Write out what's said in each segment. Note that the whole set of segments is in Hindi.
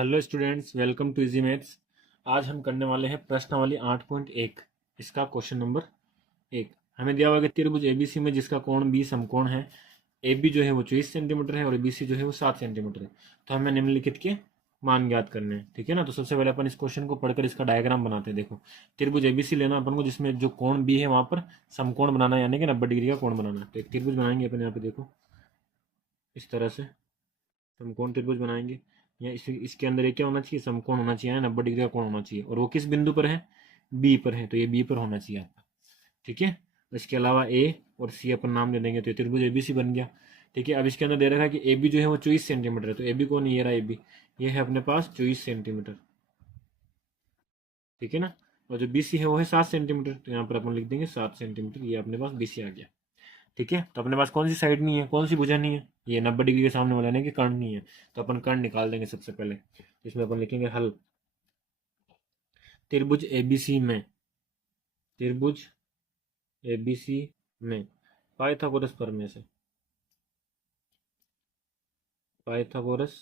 Hello students, welcome to easy maths. आज हम करने वाले हैं प्रश्नावली 8.1। इसका क्वेश्चन नंबर 1 हमें दिया हुआ है कि त्रिभुज एबीसी में जिसका कोण बी समकोण है। ए बी जो है वो 24 सेंटीमीटर है और बी सी जो है वो 7 सेंटीमीटर है। तो हमें निम्नलिखित के मान ज्ञात करने हैं। ठीक है ना। तो सबसे पहले अपन इस क्वेश्चन को पढ़कर इसका डायग्राम बनाते हैं। देखो, त्रिभुज एबीसी लेना अपन को, जिसमें जो कोण बी है वहां पर समकोण बनाना है, यानी कि 90 डिग्री का कोण बनाना है। तो एक त्रिभुज बनाएंगे अपन यहाँ पे। देखो, इस तरह से समकोण त्रिभुज बनाएंगे। या इसके अंदर ये क्या होना चाहिए, समकोण होना चाहिए, 90 डिग्री का कोण होना चाहिए। और वो किस बिंदु पर है, बी पर है, तो ये बी पर होना चाहिए आपका। ठीक है। इसके अलावा ए और सी अपन नाम दे देंगे, तो ये त्रिभुज एबीसी बन गया। ठीक है। अब इसके अंदर दे रखा है कि ए बी जो है वो 24 सेंटीमीटर है। तो ए बी कौन है, ये रहा ए बी, ये है अपने पास 24 सेंटीमीटर। ठीक है ना। और जो बी सी है वो है 7 सेंटीमीटर। तो यहाँ पर अपन लिख देंगे 7 सेंटीमीटर, ये अपने पास बी सी आ गया। ठीक है। तो अपने पास कौन सी साइड नहीं है, कौन सी भुजा नहीं है, ये 90 डिग्री के सामने वाला, यानी कि कर्ण नहीं है। तो अपन कर्ण निकाल देंगे सबसे पहले। इसमें अपन लिखेंगे हल। त्रिभुज एबीसी में, त्रिभुज एबीसी में पाइथागोरस प्रमेय से, पाइथागोरस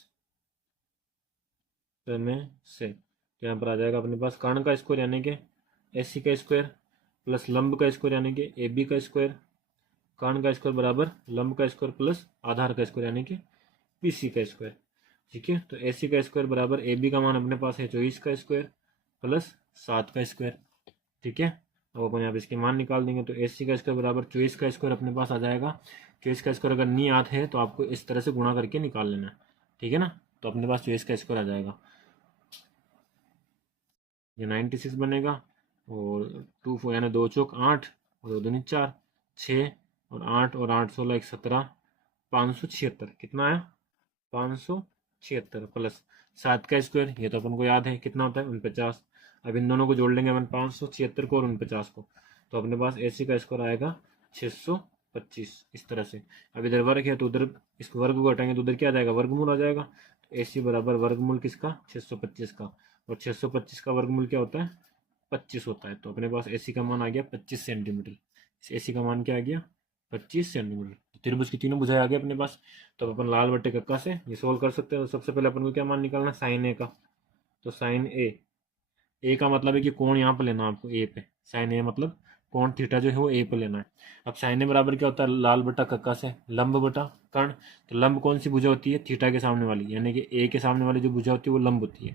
प्रमेय से यहाँ पर आ जाएगा अपने पास कर्ण का स्क्वायर यानी कि एसी का स्क्वायर प्लस लंब का स्क्वायर यानी कि ए बी का स्क्वायर, कर्ण का स्क्वायर बराबर लंब का स्क्वायर प्लस आधार का स्क्वायर यानी कि पी सी का स्क्वायर। ठीक है। तो ए सी का स्क्वायर बराबर ए बी का मान अपने पास है 24 का स्क्वायर प्लस 7 का स्क्वायर। ठीक है। अब अपन यहाँ पे इसके मान निकाल देंगे। तो ए सी का स्क्वायर बराबर 24 का स्क्वायर अपने पास आ जाएगा। 24 का स्क्वायर अगर नहीं याद है तो आपको इस तरह से गुणा करके निकाल लेना है। ठीक है ना। तो अपने पास 24 का स्क्वायर आ जाएगा, ये 96 बनेगा। और 2 4 यानी 2 चौक 8 और 2 दूनी 4, 6 और 8 और 8 16 1 17, 576। कितना आया, 576 प्लस 7 का स्क्वायर, ये तो अपन को याद है कितना होता है 49। अब इन दोनों को जोड़ लेंगे अपन, 576 को और 49 को, तो अपने पास ए सी का स्क्वायर आएगा 625। इस तरह से। अब इधर वर्ग है तो उधर इस वर्ग को हटाएंगे तो उधर क्या आ जाएगा, वर्गमूल आ जाएगा। तो ए सी बराबर वर्गमूल किसका, 625 का। और 625 का वर्गमूल क्या होता है, 25 होता है। तो अपने पास ए सी का मान आ गया 25 सेंटीमीटर। इस ए सी का मान क्या आ गया, 25 सेंटीमीटर। तो त्रिभुज की तीनों भुजाएं आ गई अपने पास। तो अपन लाल बट्टे कक्का से ये सोल्व कर सकते हैं। तो सबसे पहले अपन को क्या मान निकालना है, साइन ए का। तो साइन ए का मतलब है कि कोण यहाँ पर लेना आपको ए पे। साइन ए मतलब कोण थीटा जो है वो ए पे लेना है। अब साइन ए बराबर क्या होता है, लाल बटा कक्का से लंब बटा कर्ण। तो लंब कौन सी भुजा होती है, थीटा के सामने वाली, यानी कि ए के सामने वाली जो भुजा होती है वो लंब होती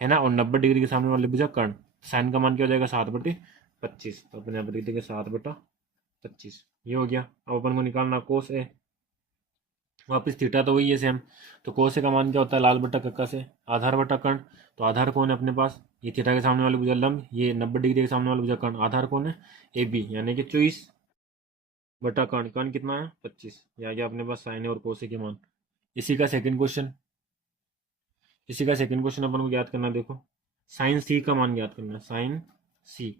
है ना। और 90 डिग्री के सामने वाली भुजा कर्ण। साइन का मान क्या हो जाएगा, 7/25। तो अपन यहाँ पर लिख देंगे 7/25। ये हो गया। अब अपन को निकालना कोस ए, वापिस थीटा तो वही है सेम। तो कोस ए का मान क्या होता है, लाल बटा कक्का से आधार बटा कर्ण। तो आधार कौन है अपने पास, ये थीटा के सामने वाली भुजा लंब, ये 90 डिग्री के सामने वाली भुजा कर्ण। आधार कौन है, ए बी, यानी कि 24 बटा कर्ण। कर्ण कितना है, 25। ये आ गया अपने पास साइन ए और कोस ए के मान। इसी का सेकंड क्वेश्चन, इसी का सेकंड क्वेश्चन अपन को ज्ञात करना है। देखो, साइन सी का मान ज्ञात करना है, साइन सी।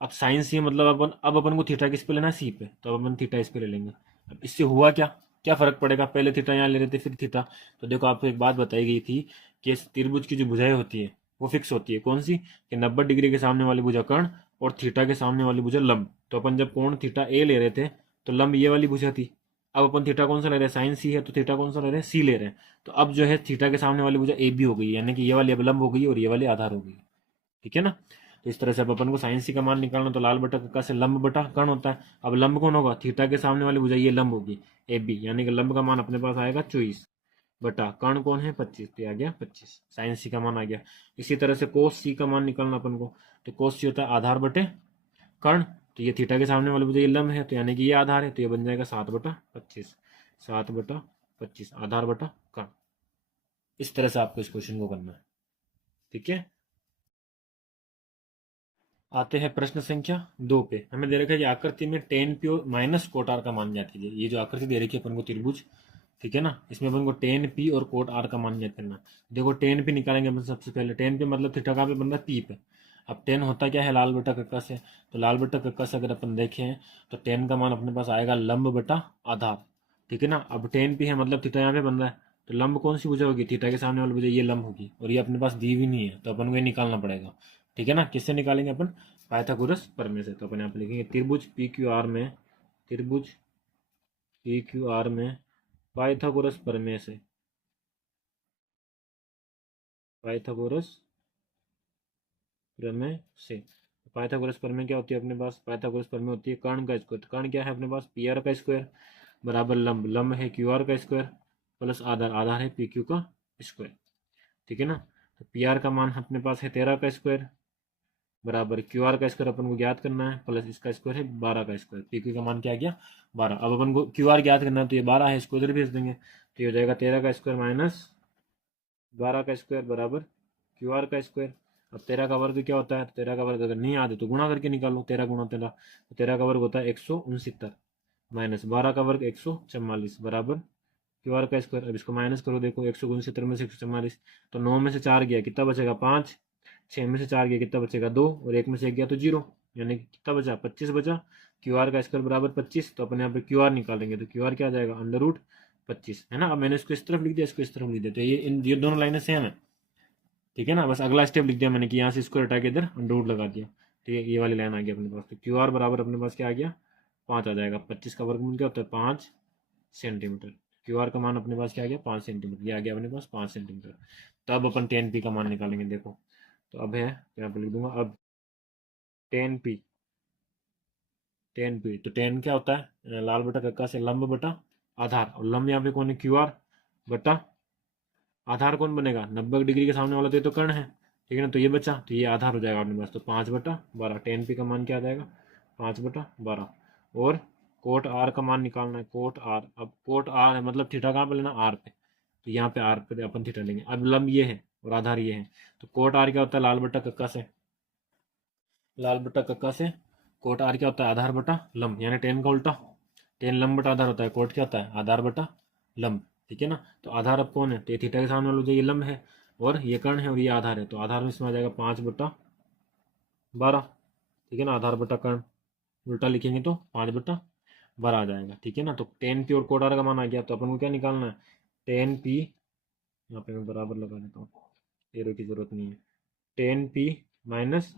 अब साइन सी मतलब अब अपन को थीटा किस पे लेना है, सी पे। तो अब अपन थीटा इस पे ले लेंगे। अब इससे हुआ क्या, क्या फर्क पड़ेगा, पहले थीटा यहाँ ले रहे थे फिर थीटा। तो देखो, आपको एक बात बताई गई थी कि इस त्रिभुज की जो भुजाएं होती है वो फिक्स होती है। कौन सी, कि 90 डिग्री के सामने वाली भुजा कर्ण और थीटा के सामने वाली भुजा लंब। तो अपन जब कोण थीटा ए ले रहे थे तो लंब ये वाली भुजा थी। अब अपन थीटा कौन सा ले रहे हैं, साइन सी है, तो थीटा कौन सा ले रहे हैं, सी ले रहे हैं। तो अब जो है थीटा के सामने वाली भुजा ए बी हो गई, यानी कि ये वाली अब लंब हो गई और ये वाली आधार हो गई। ठीक है ना। तो इस तरह से अब अपन को साइन सी का मान निकालना। तो लाल बटा कक्का से लंब बटा कर्ण होता है। अब लंब कौन होगा, थीटा के सामने वाली भुजा ये लंब होगी ए बी, यानी कि लंब का मान अपने पास आएगा 24 बटा कर्ण कौन है 25। तो आ गया 25, साइन सी का मान आ गया। इसी तरह से कोस सी का मान निकालना अपन को। तो कोस सी होता है आधार बटे कर्ण। तो ये थीटा के सामने वाली भुजा ये लंब है, तो यानी कि ये आधार है, तो ये बन जाएगा 7/25। 7/25 आधार बटा कर्ण। इस तरह से आपको इस क्वेश्चन को करना है। ठीक है। आते हैं प्रश्न संख्या 2 पे। हमें दे रखा है कि आकृति में टेन पी और माइनस कोट आर का मान ज्ञात कीजिए। ये जो आकृति दे रखी है अपन को त्रिभुज, ठीक है ना, इसमें अपन को टेन पी और कोट आर का मान ज्ञात करना। देखो, टेन पी निकालेंगे अपन सबसे पहले। टेन पी मतलब थीटा का पे बन रहा है पी पे। अब टेन होता क्या है, लाल बटा कक्का से। तो लाल बटा कक्का से अगर अपन देखें तो टेन का मान अपने पास आएगा लंब बटा आधार। ठीक है ना। अब टेन पी है मतलब थीटा यहाँ पे बन रहा है, तो लंब कौन सी भुजा होगी, थीटा के सामने वाली भुजा ये लंब होगी, और ये अपने पास दी भी नहीं है, तो अपन को ये निकालना पड़ेगा। ठीक है ना। किससे निकालेंगे अपन, पाइथागोरस प्रमेय से। तो अपन यहाँ पे लिखेंगे त्रिभुज पी क्यू आर में, त्रिभुज पी क्यू आर में पाइथागोरस प्रमेय से, पाइथागोरस प्रमेय से। पाइथागोरस प्रमेय क्या होती है अपने पास? पाइथागोरस प्रमेय होती है कर्ण का स्क्वायर। कर्ण क्या है अपने पास? पी आर का स्क्वायर बराबर लंब, लंब है क्यू आर का स्क्वायर प्लस आधार, आधार है पी क्यू का स्क्वायर। ठीक है ना। तो पी आर का मान अपने पास है 13 का स्क्वायर बराबर क्यू आर का स्क्वायर अपन को ज्ञात करना है प्लस इसका स्क्वायर है 12 का स्क्वायर। पी क्यू का मान क्या गया? 12। अब अपन को क्यू आर ज्ञात करना है तो ये 12 है, इसको इधर भेज देंगे तो ये हो जाएगा 13 का स्क्वायर माइनस 12 का स्क्वायर बराबर क्यू आर का स्क्वायर। अब 13 का वर्ग क्या होता है? 13 का वर्ग अगर नहीं याद है तो गुणा करके निकालो। 13 गुणा 13, तो 13 का वर्ग होता है 169 माइनस 12 का वर्ग 144 बराबर क्यू आर का स्क्वायर। अब इसको माइनस करो, देखो 169 में से 144 तो 9 में से 4 गया कितना बचेगा? 5। 6 में से 4 गया कितना बचेगा? 2 और 1 में से 1 गया तो 0, यानी कि कितना बचा? 25 बचा। क्यू आर का स्क्वायर बराबर 25, तो अपन यहाँ पे क्यू आर निकालेंगे तो क्यू आर क्या आ जाएगा? अंडर रूट 25 है ना। अब मैंने इसको इस तरफ लिख दिया, इसको इस तरफ लिख दिया, तो ये दोनों लाइनें सेम है। ठीक है ना। बस अगला स्टेप लिख दिया मैंने कि यहाँ से इसको हटा के इधर अंडर रूट लगा दिया। ठीक है, ये वाली लाइन आ गई अपने पास। तो क्यू आर बराबर अपने पास क्या आ गया? 5 आ जाएगा। 25 का वर्गमूल क्या होता है? 5 सेंटीमीटर। क्यू आर का मान अपने पास क्या आ गया? 5 सेंटीमीटर। ये आ गया अपने पास 5 सेंटीमीटर। तो अब अपन 10 पी का मान निकालेंगे। देखो तो अब है, यहाँ पे लिख दूंगा अब 10 पी। 10 पी तो 10 क्या होता है? लाल बटा कक्का से लंब बटा आधार, और लंब यहाँ पे कौन है? क्यू आर बटा आधार कौन बनेगा? 90 डिग्री के सामने वाला तो ये तो कर्ण है। ठीक है ना। तो ये बचा, तो ये आधार हो जाएगा अपने पास। तो 5/12 10 पी का मान क्या आ जाएगा? 5/12। और कोट आर का मान निकालना है। कोट आर, अब कोट आर है मतलब थीटा कहाँ पे लेना? आर पे। तो यहाँ पे आर पे अपन थीटा लेंगे। अब लंब ये है और आधार ये है, तो कोट आर क्या होता है? लाल बट्टा कक्का से, लाल बट्टा कक्का से कोट आर क्या होता है? आधार बटा लंब, यानी 10 का उल्टा। 10 लंब बटा आधार होता है, कोट क्या होता है? आधार बटा लंब। ठीक है ना। तो आधार अब कौन है? तो ये थीटा के सामने वाला जो ये लंब है और ये कर्ण है और ये आधार है, तो आधार में इसमें आ जाएगा 5/12। ठीक है ना। आधार बटा कर्ण उल्टा लिखेंगे तो 5/12 आ जाएगा। ठीक है ना। तो 10 पी और कोट आर का मान आ गया, तो अपन को क्या निकालना है? 10 पी, यहाँ पे मैं बराबर लगा देता हूँ, एरो की जरूरत नहीं है। 10 पी माइनस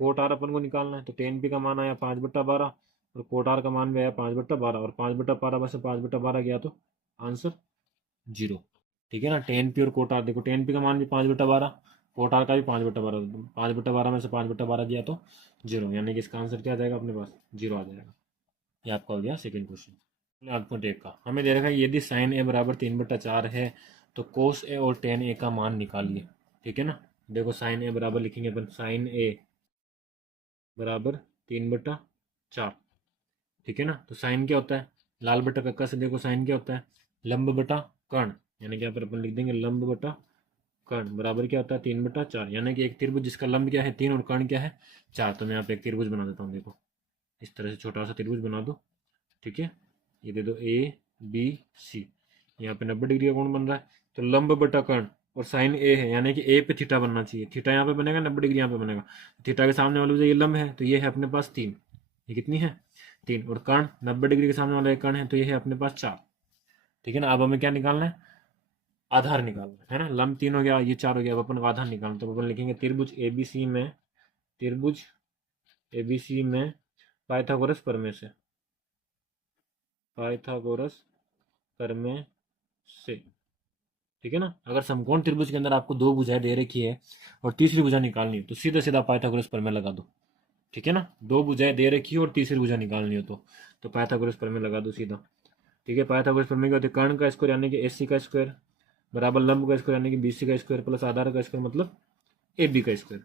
कोट आर अपन को निकालना है, तो 10 पी का मान आया 5/12 और कोट आर का मान भी आया 5/12, और 5/12 में से 5/12 गया तो आंसर 0। ठीक है ना। 10 पी और कोट आर, देखो 10 पी का मान भी 5/12, कोट आर का भी 5/12, 5/12 में से 5/12 गया तो 0, यानी कि इसका आंसर क्या आ जाएगा अपने पास? 0 आ जाएगा। ये आपका हो गया सेकेंड क्वेश्चन। आपको देखा हमें दे रखा है यदि साइन ए बराबर 3/4 है तो कोस ए और टेन ए का मान निकालिए। ठीक है ना। देखो साइन ए बराबर लिखेंगे अपन, साइन ए बराबर 3/4। ठीक है ना। तो साइन क्या होता है? लाल बटा कक्का से देखो साइन क्या होता है? लंब बटा कर्ण, यानी कि यहाँ पर अपन लिख देंगे लंब बटा कर्ण बराबर क्या होता है? 3/4, यानी कि एक त्रिभुज जिसका लंब क्या है? 3 और कर्ण क्या है? 4। तो मैं यहाँ पे एक त्रिभुज बना देता हूँ। देखो इस तरह से छोटा सा त्रिभुज बना दो। ठीक है, ये दे दो ABC। यहाँ पे 90 डिग्री का कोण बन रहा है, तो लंब बटा कर्ण और साइन ए है, यानी कि ए पे थीटा बनना चाहिए। थीटा यहाँ पे बनेगा, 90 डिग्री यहाँ पे बनेगा। थीटा के सामने वाले जो ये लंब है तो ये है अपने पास 3। ये कितनी है? 3। और कर्ण 90 डिग्री के सामने वाला एक कर्ण है तो ये है अपने पास 4। ठीक है ना। अब हमें क्या निकालना है? आधार निकालना है ना। लंब 3 हो गया, ये 4 हो गया। अब अपन को आधार निकालना, तो अपन लिखेंगे त्रिभुज ABC में, त्रिभुज ABC में पाइथागोरस प्रमेय से, पाइथागोरस प्रमेय से। ठीक है ना। अगर समकोण त्रिभुज के अंदर आपको 2 भुजाएं दे रखी है और तीसरी भुजा निकालनी हो तो सीधा सीधा पाइथागोरस प्रमेय लगा दो। ठीक है ना। 2 भुजाएं दे रखी हो और तीसरी भुजा निकालनी हो तो पाइथागोरस प्रमेय लगा दो सीधा। ठीक है। पाइथागोरस प्रमेय क्या होती है? कर्ण का स्क्वायर यानी कि AC का स्क्वायर बराबर लंब का स्क्वायर यानी कि BC का स्क्वायर प्लस आधार का स्क्वायर मतलब AB का स्क्वायर।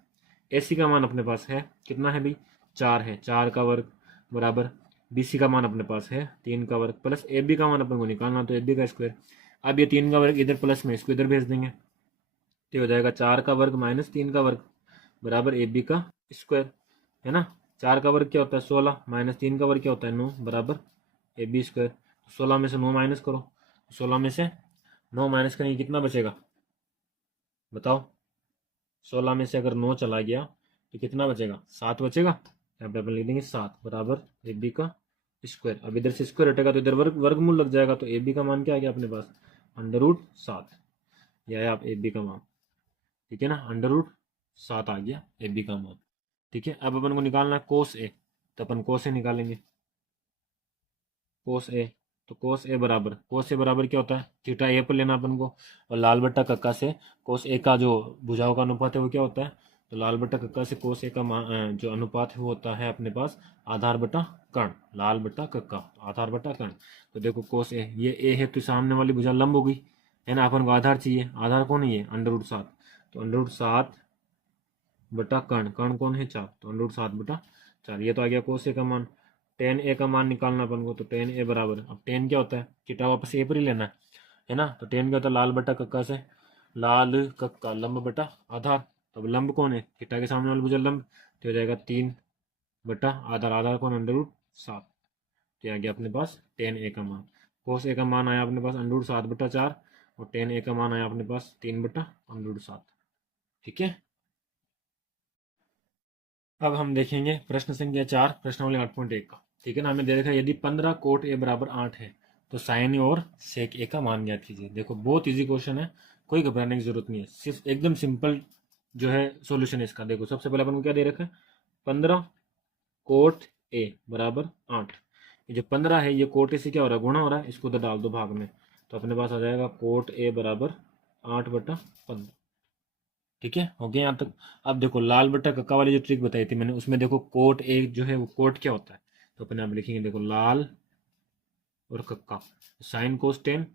AC का मान अपने पास है कितना है भाई? 4 है, 4 का वर्ग बराबर BC का मान अपने पास है 3 का वर्ग प्लस AB का मान अपन को निकालना, तो AB का स्क्वायर। अब ये 3 का वर्ग इधर प्लस में, इसको इधर भेज देंगे तो हो जाएगा 4 का वर्ग माइनस 3 का वर्ग बराबर AB का स्क्वायर। है ना। 4 का वर्ग क्या होता है? 16 माइनस 3 का वर्ग क्या होता है? 9 बराबर AB स्क्वायर। 16 में से 9 माइनस करो, 16 में से 9 माइनस करेंगे कितना बचेगा बताओ? 16 में से अगर 9 चला गया तो कितना बचेगा? 7 बचेगा। यहाँ पे अपन लिख देंगे 7 बराबर AB का स्क्वायर। अब इधर से स्क्वायर हटेगा तो इधर वर्गमूल लग जाएगा, तो AB का मान क्या आ गया अपने पास? √7। यह है आप AB का मान। ठीक है ना। √7 आ गया AB का मान। ठीक है। अब अपन को निकालना है कोस ए, तो अपन कोस ए निकालेंगे। कोस ए तो कोस ए बराबर क्या होता है, थीटा ए पर लेना अपन को, और लाल बट्टा कक्का से कोस ए का जो भुजाओं का अनुपात है वो क्या होता है, तो लाल बट्टा कक्का से कोस ए का जो अनुपात है वो होता है अपने पास आधार बटा कर्ण, लाल बट्टा कक्का आधार बटा कर्ण। तो देखो कोस ए, ये ए है तो सामने वाली भुजा लंब हो गई, है ना, अपन को आधार चाहिए, आधार कौन है ये √7, तो √7 बटा कर्ण, कर्ण कौन है 4, तो √7 बटा 4, ये तो आ गया कोस ए का मान। टेन ए का मान निकालना अपन को, तो टेन ए बराबर, अब टेन क्या होता है, थीटा वापस ए पर ही लेना है ना, तो टेन क्या होता है लाल बटा कक्का से लाल कक्का लंब बटा आधार, तो अब लंब कौन है, थीटा के सामने वाला भुजा लंब, तो हो जाएगा 3 बटा आधार, आधार कौन √7, तो आ गया अपने पास टेन ए का मान। कोस ए का मान आया अपने पास √7 बटा 4, और टेन ए का मान आया अपने पास 3 बटा √7। ठीक है, अब हम देखेंगे प्रश्न संख्या 4 प्रश्नावली 8.1 का। ठीक है ना, हमें दे रखा है यदि 15 कोट ए बराबर 8 है तो साइन और सेक ए का मान ज्ञात कीजिए। देखो बहुत इजी क्वेश्चन है, कोई घबराने की जरूरत नहीं है, सिर्फ एकदम सिंपल जो है सॉल्यूशन है इसका। देखो सबसे पहले अपन को क्या दे रखा है, 15 कोट ए बराबर 8, ये जो 15 है ये कोट ए से क्या हो रहा है, गुणा हो रहा है, इसको उधर डाल दो भाग में, तो अपने पास आ जाएगा कोट ए बराबर 8/15। ठीक है, हो गया यहाँ तक। अब देखो लाल बट्टा कक्का वाली जो ट्रिक बताई थी मैंने, उसमें देखो कोट एक जो है वो कोट क्या होता है, तो अपने आप लिखेंगे, देखो लाल और कक्का, sine cos tan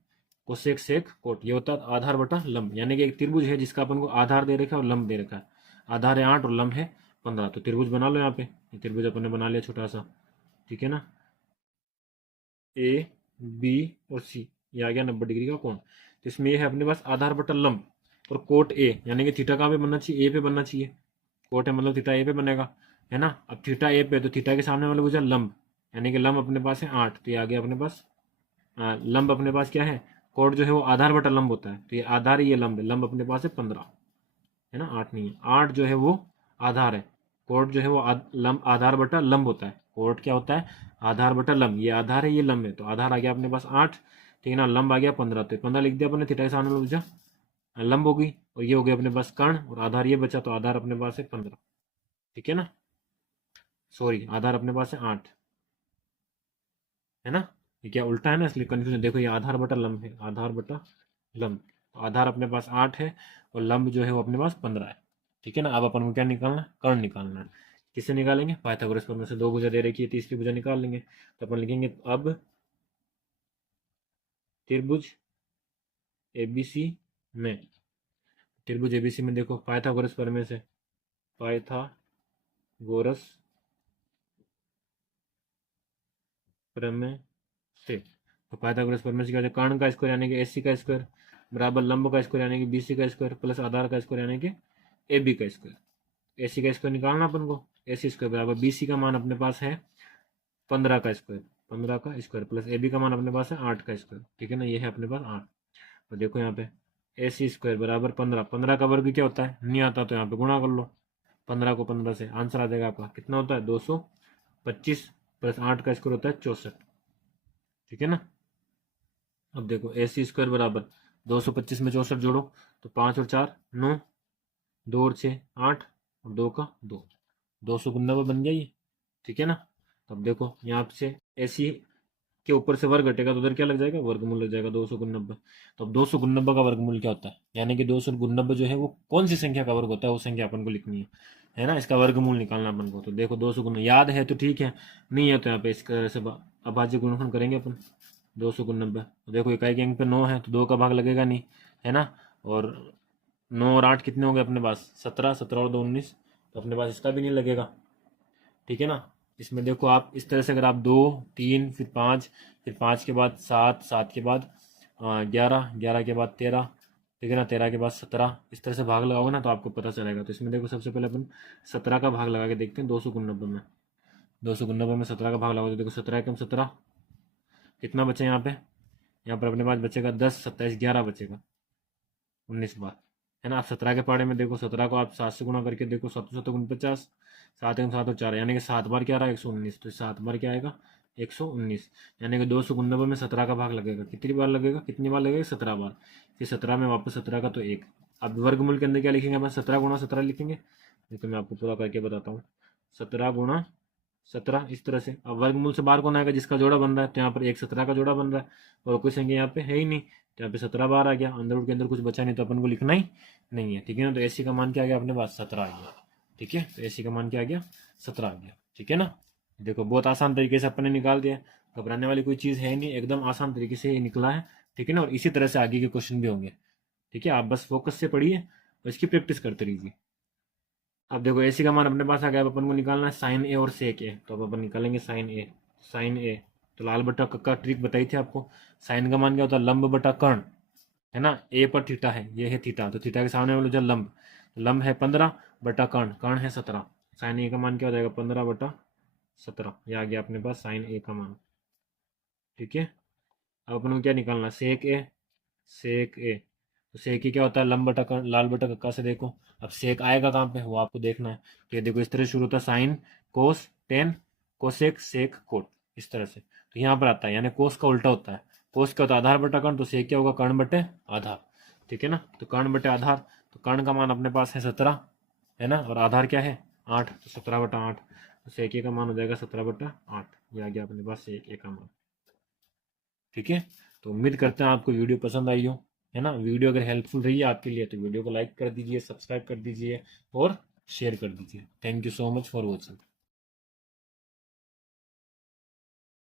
cosec sec cot, ये होता है आधार बटा लंब, यानी कि एक त्रिभुज है जिसका अपन को आधार दे रखा है और लंब दे रखा है, आधार है 8 और लंब है 15, तो त्रिभुज बना लो यहाँ पे, ये त्रिभुज अपन ने बना लिया छोटा सा। ठीक है ना, ए बी और सी, ये आ गया 90 डिग्री का कोण, तो इसमें ये है अपने पास आधार बटा लंब और कोट ए, यानी कि थीटा कहाँ पे बनना चाहिए, ए पे बनना चाहिए, कोट है मतलब थीटा ए पे बनेगा, है ना। अब थीटा ए पे, तो थीटा के सामने वाला भुजा लंब, यानी कि लंब अपने पास है 8, तो ये आ गया अपने पास लंब अपने पास क्या है, कोट जो है वो आधार बटा लंब होता है, तो ये आधार ही ये लंब है, लंब अपने पास है 15, है ना, 8 नहीं है, 8 जो है वो आधार है, कोट जो है वो लंब आधार बटा लंब होता है, कोट क्या होता है आधार बटा लंब, ये आधार है ये लंब है, तो आधार आ गया अपने पास 8, ठीक है ना, लंब आ गया 15, तो 15 लिख दिया अपने, थीटा के सामने वाला भुजा लंब हो गई, और ये हो गया अपने पास कर्ण, और आधार ये बचा, तो आधार अपने पास है 15। ठीक है ना, सॉरी आधार अपने पास है 8, है ना, ये क्या उल्टा है ना, इसलिए कंफ्यूजन। देखो ये आधार बटा लंब है, आधार बटा लंब, तो आधार अपने पास 8 है और लंब जो है वो अपने पास 15 है। ठीक है ना, अब अपन को क्या निकालना है, कर्ण निकालना है। किससे निकालेंगे, पाइथागोरस प्रमेय से, दो भुजा दे रखी है, तीसरी भुजा निकाल लेंगे, तो अपन लिखेंगे अब त्रिभुज एबीसी में, त्रिभुज एबीसी में देखो पाइथागोरस प्रमेय से, पाइथागोरस प्रमेय से, तो पाइथागोरस प्रमेय से क्या होता है, कर्ण का स्क्वायर यानी कि एसी का स्क्वायर बराबर लंब का स्क्वायर यानी कि बीसी का स्क्वायर प्लस आधार का स्क्वायर यानी कि एबी का स्क्वायर। एसी का स्क्वायर निकालना अपन को, एसी स्क्वायर बराबर बीसी का मान अपने पास है 15 का स्क्वायर, 15 का स्क्वायर प्लस एबी का मान अपने पास है 8 का स्क्वायर। ठीक है ना, ये है अपने पास 8, तो देखो यहाँ पे एसी स्क्वायर बराबर 15, 15 का वर्ग क्या होता है, नहीं आता तो यहाँ पे गुणा कर लो, 15 को 15 से, आंसर आ जाएगा आपका कितना होता है 225 प्लस 8 का स्क्वायर होता है 64। ठीक है ना, अब देखो ए सी स्क्वायर बराबर 225 में 64 जोड़ो, तो 5 और 4 9, 2 और 6 8, और 2 का 2, 299 बन गया ये। ठीक है ना, तब देखो यहाँ से ए सी के ऊपर से वर्ग घटेगा तो उधर क्या लग जाएगा, वर्गमूल लग जाएगा 299। तो अब 299 का वर्गमूल क्या होता है, यानी कि 299 जो है वो कौन सी संख्या का वर्ग होता है, वो संख्या अपन को लिखनी है ना, इसका वर्गमूल निकालना अपन को। तो देखो 299 याद है तो ठीक है, नहीं है तो यहाँ पे इस तरह से अभाज्य गुणनखंड करेंगे अपन। 299, तो देखो इकाई के अंक पे 9 है तो 2 का भाग लगेगा नहीं, है ना, और 9 और 8 कितने हो गए अपने पास 17, 17 और 2 19, तो अपने पास इसका भी नहीं लगेगा। ठीक है ना, इसमें देखो आप इस तरह से, अगर आप 2 3 फिर 5, फिर 5 के बाद 7, 7 के बाद 11, 11 के बाद 13, ठीक है ना, 13 के बाद 17, इस तरह से भाग लगाओगे ना तो आपको पता चलेगा। तो इसमें देखो सबसे पहले अपन 17 का भाग लगा के देखते हैं 299 में, 299 में 17 का भाग लगाओ तो देखो 17 एकम 17, कितना बचे यहाँ पे, यहाँ पर अपने पास बचेगा 10, 27, 11 बचेगा 19 बार, है ना। आप 17 के पाड़े में देखो 17 को आप 7 से गुणा करके देखो, 7 7 49, 7 एक 7 और 4, यानी कि 7 बार क्या रहा 119, तो 7 बार क्या आएगा 119, यानी कि 299 में 17 का भाग लगेगा, कितनी बार लगेगा, कितनी बार लगेगा 17 बार, फिर 17 में वापस 17 का तो 1। अब वर्गमूल के अंदर क्या लिखेंगे अपन, 17 गुणा 17 लिखेंगे। देखो मैं आपको पूरा करके बताता हूँ, 17 गुणा 17 इस तरह से। अब वर्गमूल से बाहर कौन आएगा, जिसका जोड़ा बन रहा है, तो यहाँ पर 1 17 का जोड़ा बन रहा है और कोई संख्या यहाँ पे है ही नहीं, तो यहाँ पे 17 बाहर आ गया, अंदर रूट के अंदर कुछ बचा नहीं तो अपन को लिखना ही नहीं है, ठीक है ना। तो AC का मान क्या आ गया अपने पास, 17 आ गया, ठीक है। तो AC का मान क्या आ गया, 17 आ गया, ठीक है ना। देखो बहुत आसान तरीके से अपन ने निकाल दिया, घबराने वाली कोई चीज़ है नहीं, एकदम आसान तरीके से ये निकला है, ठीक है ना। और इसी तरह से आगे के क्वेश्चन भी होंगे, ठीक है। आप बस फोकस से पढ़िए और इसकी प्रैक्टिस करते रहिए। अब देखो AC का मान अपने पास आ गया, अब अपन को निकालना है साइन A और सेक A, तो अब अपन निकालेंगे साइन A। साइन A तो लाल बटा कक्का ट्रिक बताई थी आपको, साइन का मान क्या होता है, लंब बटा कर्ण, है ना। A पर थीटा है, ये है थीटा, तो थीटा के सामने वाला जो लंब, लंब है 15 बटा कर्ण, कर्ण है 17, साइन A का मान क्या हो जाएगा 15 बटा 17, ये आ गया अपने पास साइन A का मान, ठीक है। अब अपन को क्या निकालना है, सेक A, सेक A, तो सेक क्या होता है, लंब बटा कर्ण, लाल बटा कक्का से देखो। अब सेक आएगा कहाँ पे, वो आपको देखना है, तो ये देखो इस तरह शुरू होता है, sine cos tan cosec sec cot, इस तरह से। तो यहाँ पर आता है, यानी कोस का उल्टा होता है, कोस क्या होता है आधार बटा कर्ण, तो सेक क्या होगा कर्ण बटे आधार, ठीक है ना। तो कर्ण बटे आधार, तो कर्ण का मान अपने पास है 17, है ना, और आधार क्या है 8, तो 17 बटा 8, तो सेक का मान हो जाएगा 17 बटा 8, ये आ गया अपने पास सेक का मान, ठीक है। तो उम्मीद करते हैं आपको वीडियो पसंद आई हो, है ना। वीडियो अगर हेल्पफुल रही है आपके लिए तो वीडियो को लाइक कर दीजिए, सब्सक्राइब कर दीजिए और शेयर कर दीजिए। Thank you so much for watching.